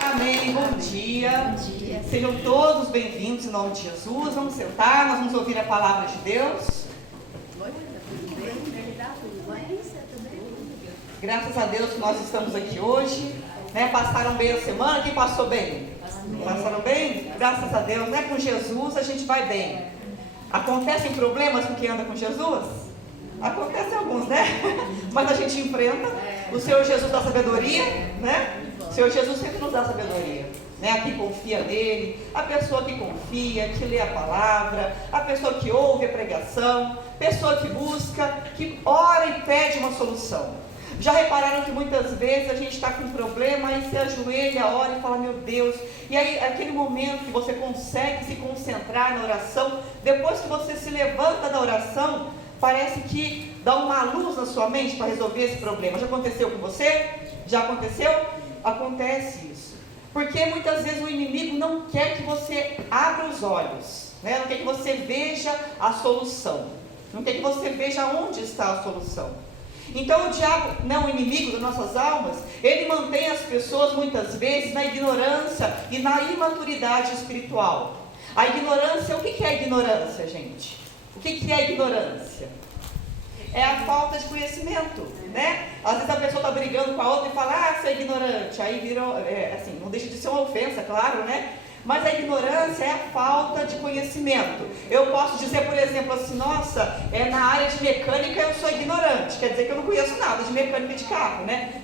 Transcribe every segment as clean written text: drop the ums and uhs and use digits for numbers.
Amém, bom dia. Bom dia. Sejam todos bem-vindos em nome de Jesus. Vamos sentar, nós vamos ouvir a palavra de Deus. Graças a Deus que nós estamos aqui hoje, né? Passaram bem a semana? Quem passou bem? Passaram bem? Graças a Deus, né? Com Jesus a gente vai bem. Acontecem problemas com quem anda com Jesus? Acontecem alguns, né? Mas a gente enfrenta. O Senhor Jesus dá sabedoria, né? O Senhor Jesus sempre nos dá sabedoria, né? A quem confia nele, a pessoa que confia, que lê a palavra, a pessoa que ouve a pregação, pessoa que busca, que ora e pede uma solução. Já repararam que muitas vezes a gente está com um problema, aí se ajoelha, ora e fala, meu Deus, e aí aquele momento que você consegue se concentrar na oração, depois que você se levanta da oração, parece que dá uma luz na sua mente para resolver esse problema. Já aconteceu com você? Já aconteceu? Acontece isso. Porque muitas vezes o inimigo não quer que você abra os olhos, né? Não quer que você veja a solução. Não quer que você veja onde está a solução. Então o diabo, né, o inimigo das nossas almas, ele mantém as pessoas muitas vezes na ignorância e na imaturidade espiritual. A ignorância, o que é ignorância, gente? O que é ignorância? É a falta de conhecimento, né? Às vezes a pessoa está brigando com a outra e fala, você é ignorante, aí virou, assim, não deixa de ser uma ofensa, claro, né? Mas a ignorância é a falta de conhecimento. Eu posso dizer, por exemplo, assim, nossa, na área de mecânica eu sou ignorante, quer dizer que eu não conheço nada de mecânica de carro, né?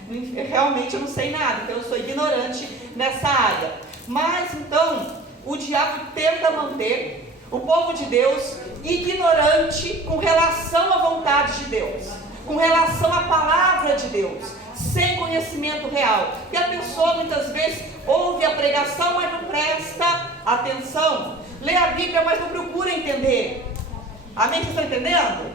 Realmente eu não sei nada, então eu sou ignorante nessa área. Mas então, o diabo tenta manter o povo de Deus ignorante com relação à vontade de Deus, com relação à palavra de Deus, sem conhecimento real. E a pessoa muitas vezes ouve a pregação, mas não presta atenção, lê a Bíblia, mas não procura entender. Amém? Vocês estão entendendo?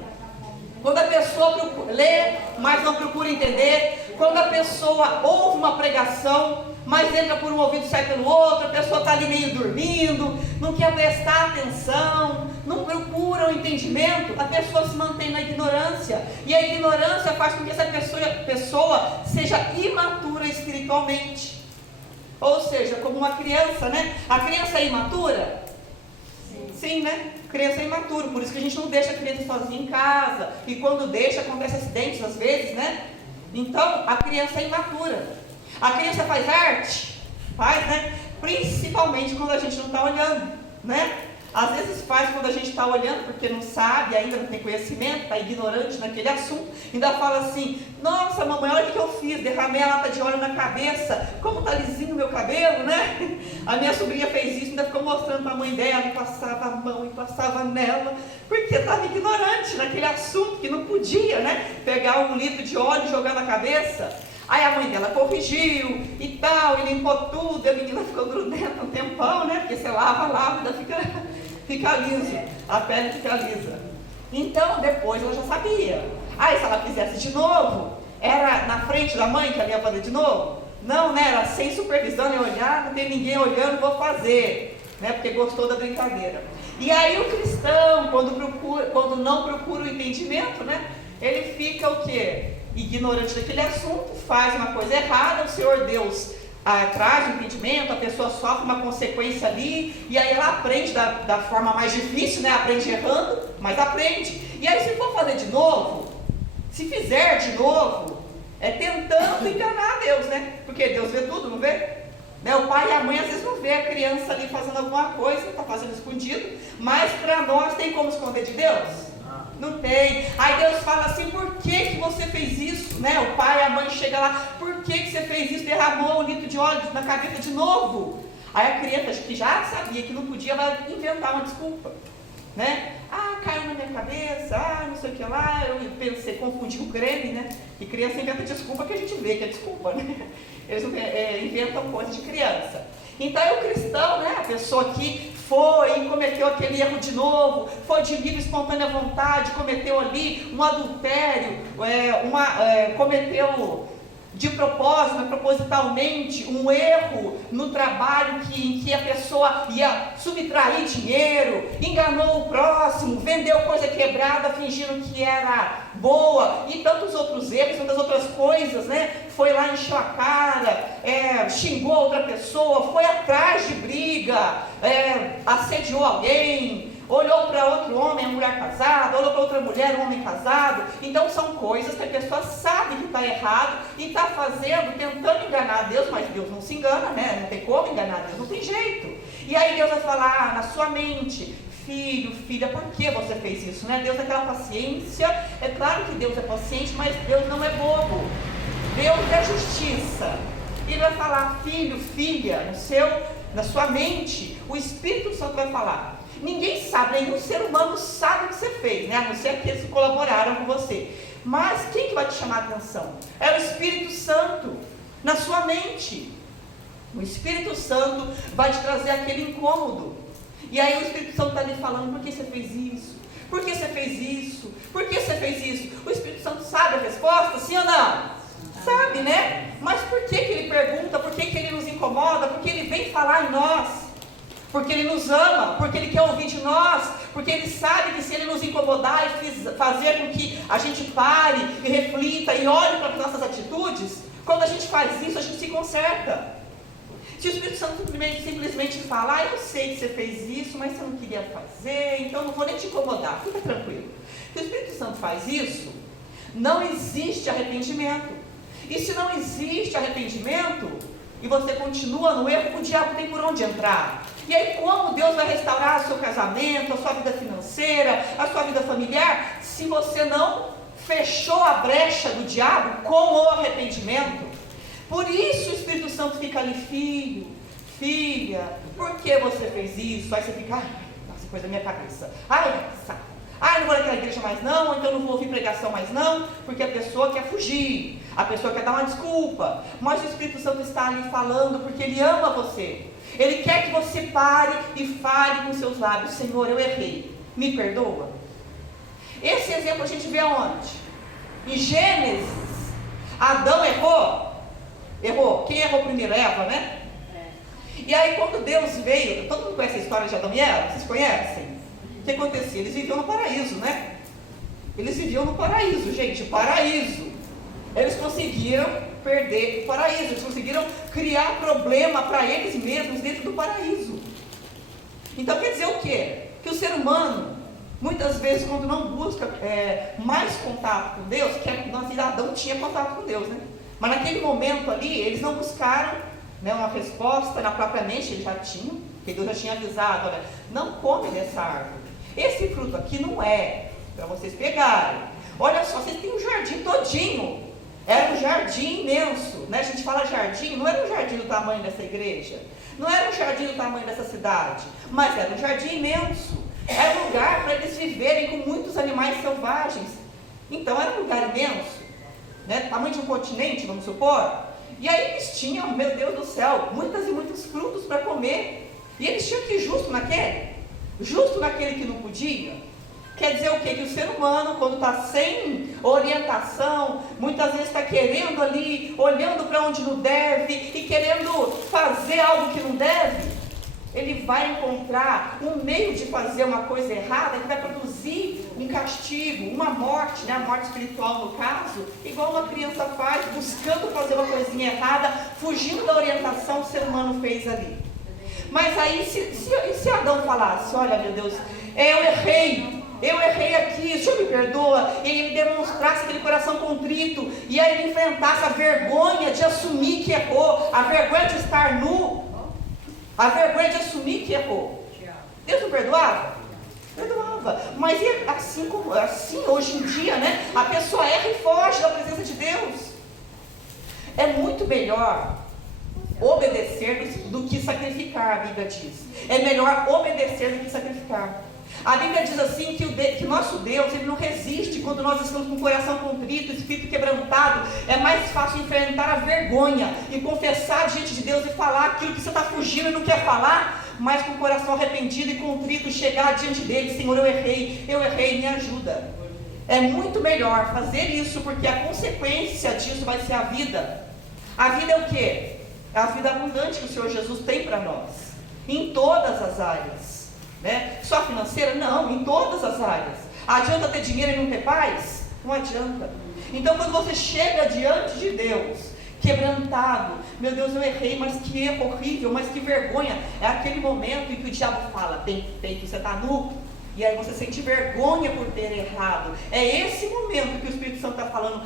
Quando a pessoa lê, mas não procura entender, quando a pessoa ouve uma pregação, mas entra por um ouvido e sai pelo outro, a pessoa está ali meio dormindo, não quer prestar atenção, não procura o entendimento, a pessoa se mantém na ignorância, e a ignorância faz com que essa pessoa seja imatura espiritualmente, ou seja, como uma criança, né? A criança é imatura? Sim, né? Criança é imatura, por isso que a gente não deixa a criança sozinha em casa, e quando deixa acontece acidentes às vezes, né? Então, a criança é imatura. A criança faz arte? Faz, né? Principalmente quando a gente não está olhando, né? Às vezes faz quando a gente está olhando, porque não sabe, ainda não tem conhecimento, está ignorante naquele assunto, ainda fala assim, nossa mamãe, olha o que eu fiz, derramei a lata de óleo na cabeça, como está lisinho o meu cabelo, né? A minha sobrinha fez isso, ainda ficou mostrando para a mãe dela, e passava a mão e passava nela, porque estava ignorante naquele assunto, que não podia, né? Pegar 1 litro de óleo e jogar na cabeça. Aí a mãe dela corrigiu e tal, e limpou tudo, e a menina ficou grudenta um tempão, né? Porque você lava, ainda fica liso, a pele fica lisa. Então, depois ela já sabia. Aí, se ela fizesse de novo, era na frente da mãe que ela ia fazer de novo? Não, né? Era sem supervisão, ia olhar, não tem ninguém olhando, vou fazer, né? Porque gostou da brincadeira. E aí o cristão, quando não procura o entendimento, né? Ele fica o quê? Ignorante daquele assunto, faz uma coisa errada, o Senhor Deus traz o entendimento, a pessoa sofre uma consequência ali, e aí ela aprende da forma mais difícil, né? Aprende errando, mas aprende. E aí se for fazer de novo, se fizer de novo, tentando enganar Deus, né? Porque Deus vê tudo, não vê? Né? O pai e a mãe às vezes não vê a criança ali fazendo alguma coisa, está fazendo escondido, mas para nós tem como esconder de Deus? Não tem. Aí Deus fala assim, por que você fez isso? Né? O pai e a mãe chegam lá, por que você fez isso? Derramou 1 litro de óleo na cabeça de novo. Aí a criança, que já sabia que não podia, vai inventar uma desculpa, né? Caiu na minha cabeça, não sei o que lá, eu pensei, confundi com creme, né? E criança inventa desculpa que a gente vê que é desculpa, né? Eles inventam coisas de criança. Então é o cristão, né? A pessoa que foi e cometeu aquele erro de novo, foi de livre e espontânea vontade, cometeu ali um adultério, cometeu de propósito, né, propositalmente, um erro no trabalho em que a pessoa ia subtrair dinheiro, enganou o próximo, vendeu coisa quebrada fingindo que era boa, e tantos outros erros, tantas outras coisas, né? Foi lá, encheu a cara, xingou outra pessoa, foi atrás de briga, assediou alguém, olhou para outro homem, a mulher casada, olhou para outra mulher, um homem casado. Então são coisas que a pessoa sabe que está errado e está fazendo, tentando enganar Deus, mas Deus não se engana, né? Não tem como enganar Deus, não tem jeito. E aí Deus vai falar na sua mente: filho, filha, por que você fez isso? Né? Deus é aquela paciência. É claro que Deus é paciente, mas Deus não é bobo. Deus é justiça. Ele vai falar: filho, filha, na sua mente, o Espírito Santo vai falar. Ninguém sabe, nenhum ser humano sabe o que você fez, né? A não ser aqueles que colaboraram com você. Mas quem que vai te chamar a atenção? É o Espírito Santo na sua mente. O Espírito Santo vai te trazer aquele incômodo. E aí o Espírito Santo está ali falando: por que você fez isso? Por que você fez isso? Por que você fez isso? O Espírito Santo sabe a resposta, sim ou não? Sabe, né? Mas por que ele pergunta? Por que ele nos incomoda? Porque ele vem falar em nós. Porque ele nos ama, porque ele quer ouvir de nós, porque ele sabe que se ele nos incomodar e fazer com que a gente pare e reflita e olhe para as nossas atitudes, quando a gente faz isso, a gente se conserta. Se o Espírito Santo simplesmente fala: eu sei que você fez isso, mas você não queria fazer, então não vou nem te incomodar, fica tranquilo. Se o Espírito Santo faz isso, não existe arrependimento. E se não existe arrependimento, e você continua no erro, o diabo tem por onde entrar. E aí como Deus vai restaurar o seu casamento, a sua vida financeira, a sua vida familiar, se você não fechou a brecha do diabo com o arrependimento? Por isso o Espírito Santo fica ali: filho, filha, por que você fez isso? Aí você fica: nossa, coisa da minha cabeça. Saco. Não vou naquela igreja mais não, ou então não vou ouvir pregação mais não, porque a pessoa quer fugir, a pessoa quer dar uma desculpa. Mas o Espírito Santo está ali falando porque ele ama você. Ele quer que você pare e fale com seus lábios: Senhor, eu errei, me perdoa. Esse exemplo a gente vê aonde? Em Gênesis. Adão errou? Errou. Quem errou primeiro? Eva, né? E aí quando Deus veio, todo mundo conhece a história de Adão e Eva? Vocês conhecem? O que acontecia? Eles viviam no paraíso, né? Eles viviam no paraíso, gente, paraíso. Eles conseguiram perder o paraíso, eles conseguiram criar problema para eles mesmos dentro do paraíso. Então quer dizer o quê? Que o ser humano, muitas vezes, quando não busca mais contato com Deus, que Adão tinha contato com Deus, né? Mas naquele momento ali, eles não buscaram, né, uma resposta na própria mente. Eles já tinham, porque Deus já tinha avisado: olha, não come dessa árvore. Esse fruto aqui não é para vocês pegarem. Olha só, vocês têm um jardim todinho. Era um jardim imenso, né? A gente fala jardim, não era um jardim do tamanho dessa igreja, não era um jardim do tamanho dessa cidade, mas era um jardim imenso. Era um lugar para eles viverem com muitos animais selvagens. Então era um lugar imenso, né? Tamanho de um continente, vamos supor. E aí eles tinham, meu Deus do céu, muitas e muitos frutos para comer. E eles tinham que ir justo naquele que não podia. Quer dizer o quê? Que o ser humano, quando está sem orientação, muitas vezes está querendo ali, olhando para onde não deve e querendo fazer algo que não deve, ele vai encontrar um meio de fazer uma coisa errada que vai produzir um castigo, uma morte, né? A morte espiritual no caso, igual uma criança faz, buscando fazer uma coisinha errada, fugindo da orientação que o ser humano fez ali. Mas aí, se Adão falasse: olha, meu Deus, eu errei aqui, o Senhor me perdoa, e ele demonstrasse aquele coração contrito, e aí ele enfrentasse a vergonha de assumir que errou, a vergonha de estar nu, a vergonha de assumir que errou, Deus não perdoava? Perdoava. Mas assim hoje em dia, né, a pessoa erra e foge da presença de Deus. É muito melhor obedecer do que sacrificar, a Bíblia diz. É melhor obedecer do que sacrificar. A Bíblia diz assim que nosso Deus, Ele não resiste quando nós estamos com o coração contrito, espírito quebrantado. É mais fácil enfrentar a vergonha e confessar diante de Deus e falar aquilo que você está fugindo e não quer falar, mas com o coração arrependido e contrito, chegar diante dele: Senhor, eu errei, me ajuda. É muito melhor fazer isso, porque a consequência disso vai ser a vida. A vida é o quê? É a vida abundante que o Senhor Jesus tem para nós, em todas as áreas, né? Só financeira? Não, em todas as áreas. Adianta ter dinheiro e não ter paz? Não adianta. Então, quando você chega diante de Deus, quebrantado, meu Deus, eu errei, mas que erro horrível, mas que vergonha. É aquele momento em que o diabo fala, bem feito, você está nu. E aí você sente vergonha por ter errado. É esse momento que o Espírito Santo está falando,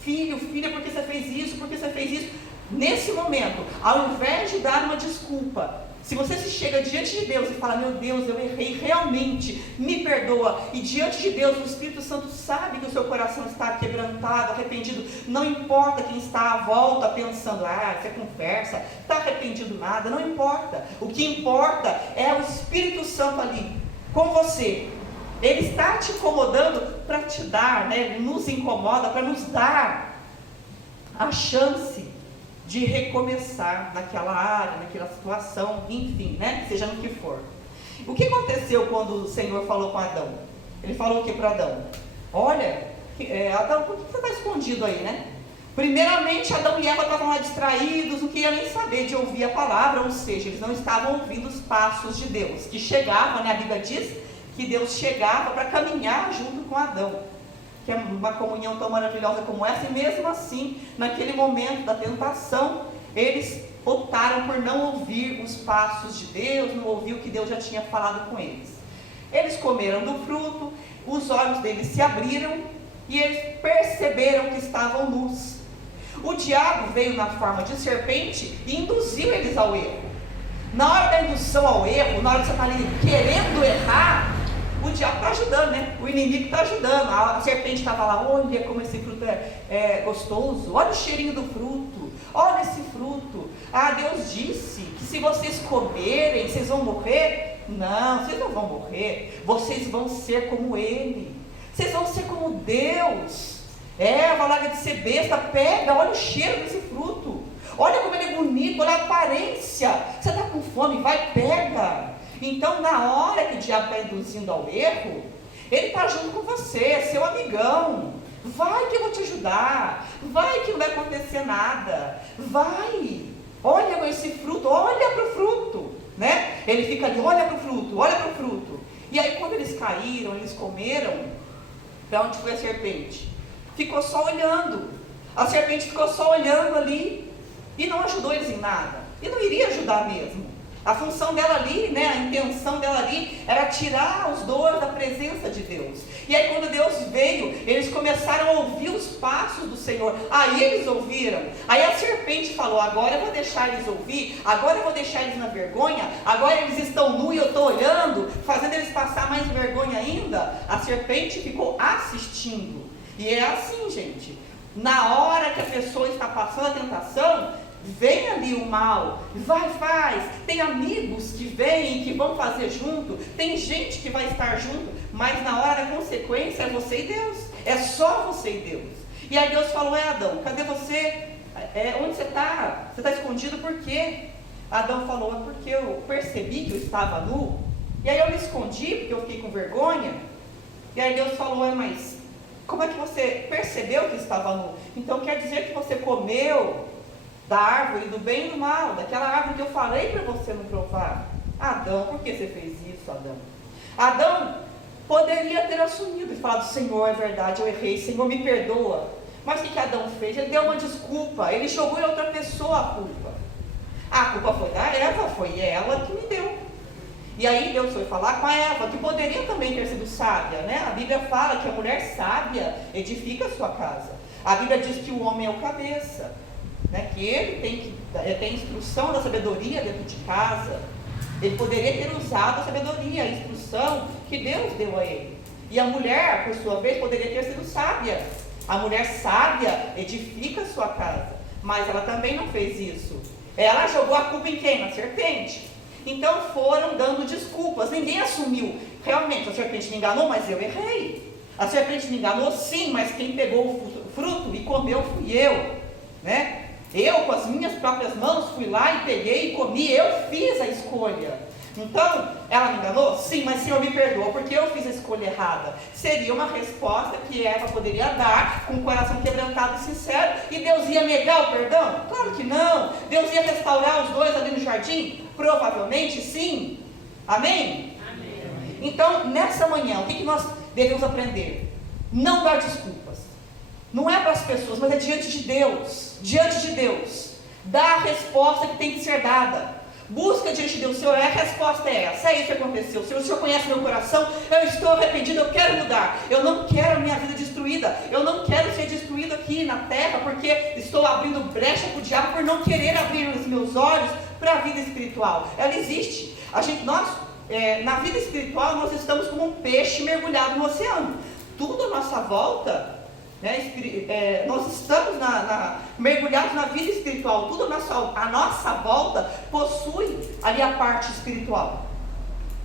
filho, filha, por que você fez isso? Por que você fez isso? Nesse momento, ao invés de dar uma desculpa, se você se chega diante de Deus e fala, meu Deus, eu errei realmente, me perdoa, e diante de Deus o Espírito Santo sabe que o seu coração está quebrantado, arrependido, não importa quem está à volta pensando, você conversa, está arrependido nada, não importa, o que importa é o Espírito Santo ali, com você. Ele está te incomodando para te dar, né? Ele nos incomoda para nos dar a chance de recomeçar naquela área, naquela situação, enfim, né? Seja no que for. O que aconteceu quando o Senhor falou com Adão? Ele falou o que para Adão? Olha, Adão, por que você está escondido aí, né? Primeiramente, Adão e Eva estavam lá distraídos, não queriam nem saber de ouvir a palavra, ou seja, eles não estavam ouvindo os passos de Deus, que chegava, né? A Bíblia diz que Deus chegava para caminhar junto com Adão, que é uma comunhão tão maravilhosa como essa, e mesmo assim, naquele momento da tentação, eles optaram por não ouvir os passos de Deus, não ouvir o que Deus já tinha falado com eles. Eles comeram do fruto, os olhos deles se abriram, e eles perceberam que estavam nus. O diabo veio na forma de serpente e induziu eles ao erro. Na hora da indução ao erro, na hora que você está ali querendo errar, o diabo está ajudando, né? O inimigo está ajudando. A serpente estava lá, olha como esse fruto é gostoso, olha o cheirinho do fruto, olha esse fruto. Deus disse que se vocês comerem, vocês vão morrer. Não, vocês não vão morrer, vocês vão ser como Ele, vocês vão ser como Deus. Eva, larga de ser besta, pega, olha o cheiro desse fruto, olha como ele é bonito, olha a aparência, você está com fome, vai, pega. Então, na hora que o diabo está induzindo ao erro, ele está junto com você, seu amigão. Vai que eu vou te ajudar, vai que não vai acontecer nada, vai, olha esse fruto, olha para o fruto, né? Ele fica ali, olha para o fruto, olha para o fruto. E aí quando eles caíram, eles comeram, para onde foi a serpente? Ficou só olhando, a serpente ficou só olhando ali, e não ajudou eles em nada, e não iria ajudar mesmo. A função dela ali, né, a intenção dela ali, era tirar os dois da presença de Deus. E aí quando Deus veio, eles começaram a ouvir os passos do Senhor. Aí eles ouviram. Aí a serpente falou, agora eu vou deixar eles ouvir, agora eu vou deixar eles na vergonha, agora eles estão nus e eu estou olhando, fazendo eles passar mais vergonha ainda. A serpente ficou assistindo. E é assim, gente, na hora que a pessoa está passando a tentação, vem ali o mal, faz, tem amigos que vêm, que vão fazer junto, tem gente que vai estar junto, mas na hora da consequência é você e Deus, é só você e Deus. E aí Deus falou, Adão, cadê você? Onde você está? Você está escondido por quê? Adão falou, é porque eu percebi que eu estava nu, e aí eu me escondi porque eu fiquei com vergonha. E aí Deus falou, mas como é que você percebeu que estava nu? Então quer dizer que você comeu da árvore do bem e do mal, daquela árvore que eu falei para você não provar. Adão, por que você fez isso, Adão? Adão poderia ter assumido e falado, Senhor, é verdade, eu errei, Senhor, me perdoa. Mas o que Adão fez? Ele deu uma desculpa, ele jogou em outra pessoa a culpa. A culpa foi da Eva, foi ela que me deu. E aí Deus foi falar com a Eva, que poderia também ter sido sábia, né? A Bíblia fala que a mulher sábia edifica a sua casa. A Bíblia diz que o homem é o cabeça, né, que ele tem instrução da sabedoria dentro de casa. Ele poderia ter usado a sabedoria, a instrução que Deus deu a ele. E a mulher, por sua vez, poderia ter sido sábia. A mulher sábia edifica a sua casa, mas ela também não fez isso. Ela jogou a culpa em quem? Na serpente. Então foram dando desculpas, ninguém assumiu, realmente a serpente me enganou, mas eu errei. A serpente me enganou sim, mas quem pegou o fruto e comeu fui eu, né? Eu, com as minhas próprias mãos, fui lá e peguei e comi, eu fiz a escolha. Então, ela me enganou? Sim, mas Senhor me perdoa, porque eu fiz a escolha errada. Seria uma resposta que Eva poderia dar, com o coração quebrantado e sincero, e Deus ia negar o perdão? Claro que não. Deus ia restaurar os dois ali no jardim? Provavelmente sim. Amém? Amém. Então, nessa manhã, o que nós devemos aprender? não dar desculpas. Não é para as pessoas, mas é diante de Deus. Diante de Deus. Dá a resposta que tem que ser dada. Busca diante de Deus, Senhor, a resposta é essa, é isso que aconteceu. Senhor, o Senhor conhece meu coração, eu estou arrependido, eu quero mudar. Eu não quero a minha vida destruída. Eu não quero ser destruído aqui na terra, porque estou abrindo brecha para o diabo por não querer abrir os meus olhos para a vida espiritual. Ela existe. Na vida espiritual, nós estamos como um peixe mergulhado no oceano. Tudo à nossa volta, nós estamos mergulhados na vida espiritual. Tudo à nossa volta possui ali a parte espiritual,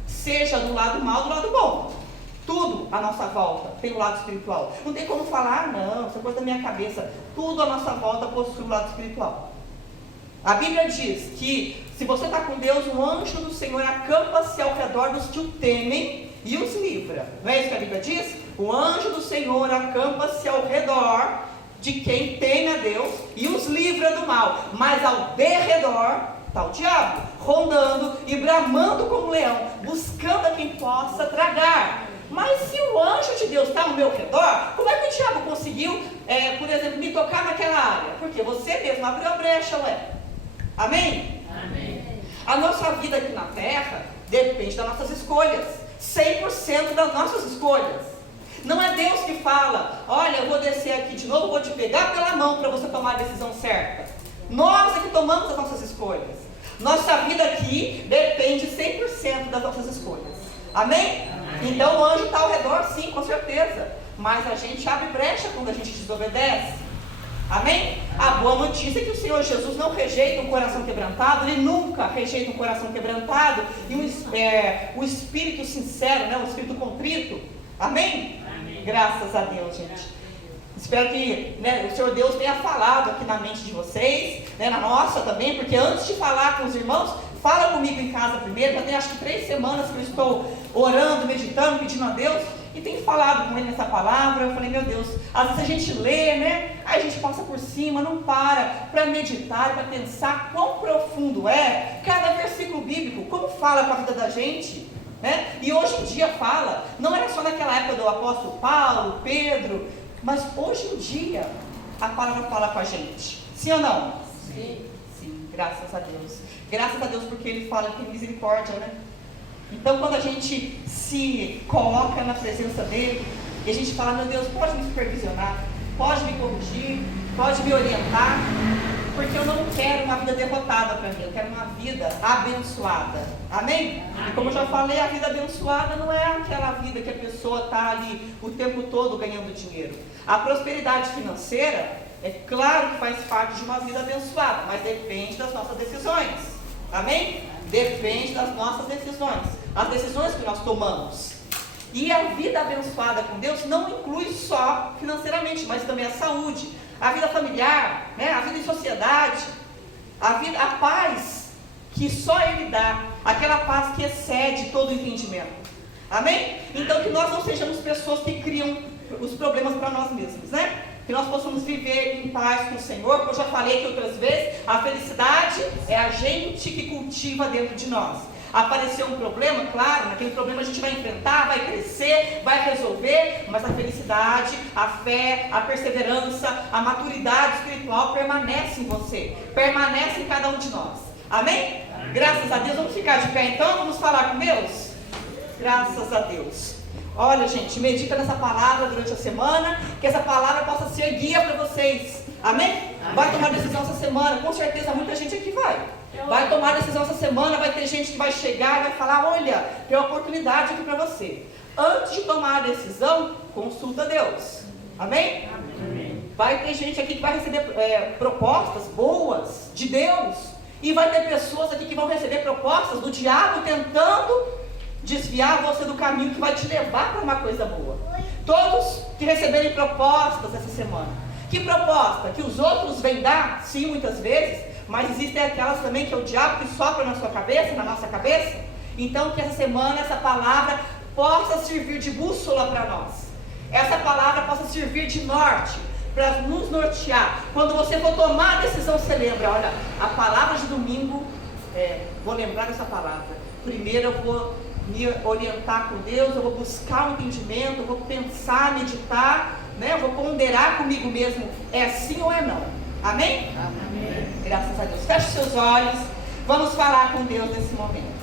seja do lado mal, do lado bom. Tudo à nossa volta tem o lado espiritual. Não tem como falar, não, isso é coisa da minha cabeça. Tudo à nossa volta possui o lado espiritual. A Bíblia diz que se você está com Deus, um anjo do Senhor acampa-se ao redor dos que o temem e os livra. Não é isso que a Bíblia diz? O anjo do Senhor acampa-se ao redor de quem teme a Deus e os livra do mal. Mas ao derredor está o diabo, rondando e bramando como um leão, buscando a quem possa tragar. Mas se o anjo de Deus está ao meu redor, como é que o diabo conseguiu, por exemplo, me tocar naquela área? Porque você mesmo abriu a brecha, ué. Amém? Amém. A nossa vida aqui na terra depende das nossas escolhas. 100% das nossas escolhas. Não é Deus que fala, olha, eu vou descer aqui de novo, vou te pegar pela mão para você tomar a decisão certa. Nós é que tomamos as nossas escolhas. Nossa vida aqui depende 100% das nossas escolhas. Amém? Amém. Então o anjo está ao redor, sim, com certeza. Mas a gente abre brecha quando a gente desobedece. Amém? A boa notícia é que o Senhor Jesus não rejeita um coração quebrantado. Ele nunca rejeita um coração quebrantado e um espírito sincero, um espírito contrito. Amém? Amém? Graças a Deus, gente. Espero que o Senhor Deus tenha falado aqui na mente de vocês, na nossa também, porque antes de falar com os irmãos, fala comigo em casa primeiro. Já tem acho que 3 semanas que eu estou orando, meditando, pedindo a Deus, e tenho falado com ele nessa palavra. Eu falei, meu Deus, às vezes a gente lê, aí a gente passa por cima, não para meditar, para pensar quão profundo é cada versículo bíblico, como fala com a vida da gente. E hoje em dia fala, não era só naquela época do apóstolo Paulo, Pedro, mas hoje em dia a palavra fala com a gente. Sim ou não? Sim. Sim, graças a Deus. Graças a Deus porque Ele fala que tem misericórdia, Então quando a gente se coloca na presença dEle, e a gente fala, meu Deus, pode me supervisionar, pode me corrigir, pode me orientar, porque eu não quero uma vida derrotada para mim, eu quero uma vida abençoada. Amém? E como eu já falei, a vida abençoada não é aquela vida que a pessoa está ali o tempo todo ganhando dinheiro. A prosperidade financeira, é claro que faz parte de uma vida abençoada, mas depende das nossas decisões. Amém? Depende das nossas decisões, as decisões que nós tomamos. E a vida abençoada com Deus não inclui só financeiramente, mas também a saúde, a vida familiar, a vida em sociedade, a paz que só Ele dá, aquela paz que excede todo o entendimento. Amém? Então que nós não sejamos pessoas que criam os problemas para nós mesmos, Que nós possamos viver em paz com o Senhor, como eu já falei aqui outras vezes, a felicidade é a gente que cultiva dentro de nós. Apareceu um problema, claro, naquele problema a gente vai enfrentar, vai crescer, vai resolver, mas a felicidade, a fé, a perseverança, a maturidade espiritual permanece em você, permanece em cada um de nós. Amém? Amém. Graças a Deus. Vamos ficar de pé então, vamos falar com Deus? Graças a Deus. Olha, gente, medita nessa palavra durante a semana, que essa palavra possa ser guia para vocês. Amém? Amém? Vai tomar decisão essa semana, com certeza muita gente aqui vai tomar decisão essa semana, vai ter gente que vai chegar e vai falar, olha, tem uma oportunidade aqui para você. Antes de tomar a decisão, consulta Deus. Amém? Amém. Vai ter gente aqui que vai receber propostas boas de Deus, e vai ter pessoas aqui que vão receber propostas do diabo tentando desviar você do caminho que vai te levar para uma coisa boa. Todos que receberem propostas essa semana. Que proposta? Que os outros vêm dar? Sim, muitas vezes. Mas existem aquelas também que é o diabo que sopra na sua cabeça, na nossa cabeça. Então que essa semana, essa palavra possa servir de bússola para nós. Essa palavra possa servir de norte, para nos nortear. Quando você for tomar a decisão, você lembra, olha, a palavra de domingo, vou lembrar dessa palavra. Primeiro eu vou me orientar com Deus, eu vou buscar o entendimento, eu vou pensar, meditar, né? Eu vou ponderar comigo mesmo, é sim ou é não. Amém? Amém. Graças a Deus. Feche seus olhos, vamos falar com Deus nesse momento.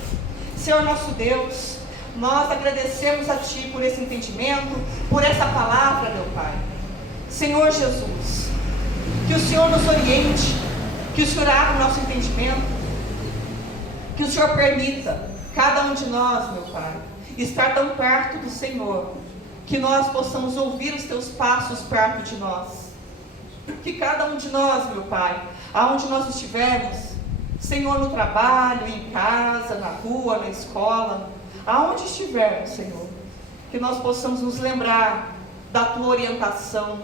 Senhor nosso Deus, nós agradecemos a Ti por esse entendimento, por essa palavra, meu Pai. Senhor Jesus, que o Senhor nos oriente, que o Senhor abra o nosso entendimento, que o Senhor permita cada um de nós, meu Pai, estar tão perto do Senhor, que nós possamos ouvir os Teus passos perto de nós. Que cada um de nós, meu Pai, aonde nós estivermos, Senhor, no trabalho, em casa, na rua, na escola, aonde estivermos, Senhor, que nós possamos nos lembrar da Tua orientação,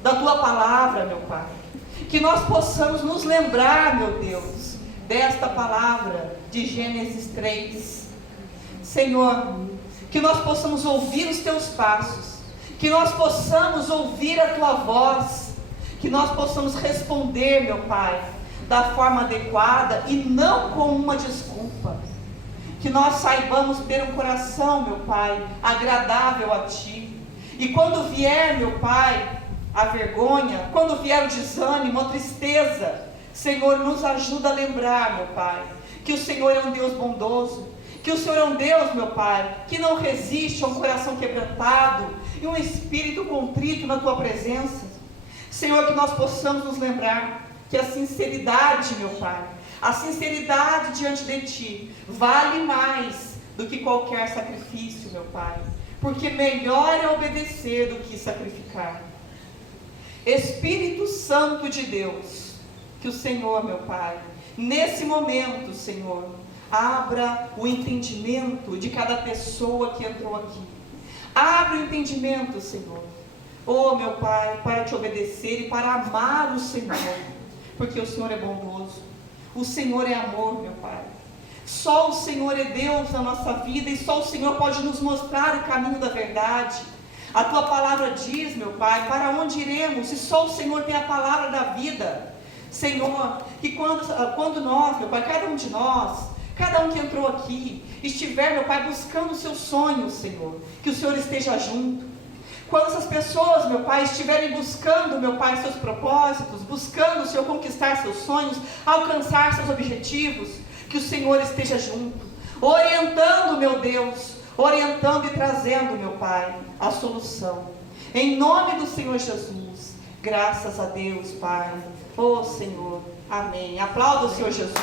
da Tua palavra, meu Pai. Que nós possamos nos lembrar, meu Deus, desta palavra de Gênesis 3. Senhor, que nós possamos ouvir os Teus passos, que nós possamos ouvir a Tua voz, que nós possamos responder, meu Pai, da forma adequada e não com uma desculpa. Que nós saibamos ter um coração, meu Pai, agradável a Ti. E quando vier, meu Pai, a vergonha, quando vier o desânimo, a tristeza, Senhor, nos ajuda a lembrar, meu Pai, que o Senhor é um Deus bondoso, que o Senhor é um Deus, meu Pai, que não resiste a um coração quebrantado e um espírito contrito na Tua presença. Senhor, que nós possamos nos lembrar que a sinceridade, meu Pai, a sinceridade diante de Ti vale mais do que qualquer sacrifício, meu Pai, porque melhor é obedecer do que sacrificar. Espírito Santo de Deus, que o Senhor, meu Pai, nesse momento, Senhor, abra o entendimento de cada pessoa que entrou aqui. Abra o entendimento, Senhor, oh meu Pai, para Te obedecer e para amar o Senhor, porque o Senhor é bondoso, o Senhor é amor, meu Pai. Só o Senhor é Deus na nossa vida e só o Senhor pode nos mostrar o caminho da verdade. A Tua palavra diz, meu Pai, para onde iremos, se só o Senhor tem a palavra da vida. Senhor, que quando nós, meu Pai, cada um de nós, cada um que entrou aqui, estiver, meu Pai, buscando os seus sonhos, Senhor, que o Senhor esteja junto. Quando essas pessoas, meu Pai, estiverem buscando, meu Pai, seus propósitos, buscando, Senhor, conquistar seus sonhos, alcançar seus objetivos, que o Senhor esteja junto, orientando, meu Deus, orientando e trazendo, meu Pai, a solução. Em nome do Senhor Jesus, graças a Deus, Pai. Oh, Senhor, amém. Aplauda o Senhor Jesus.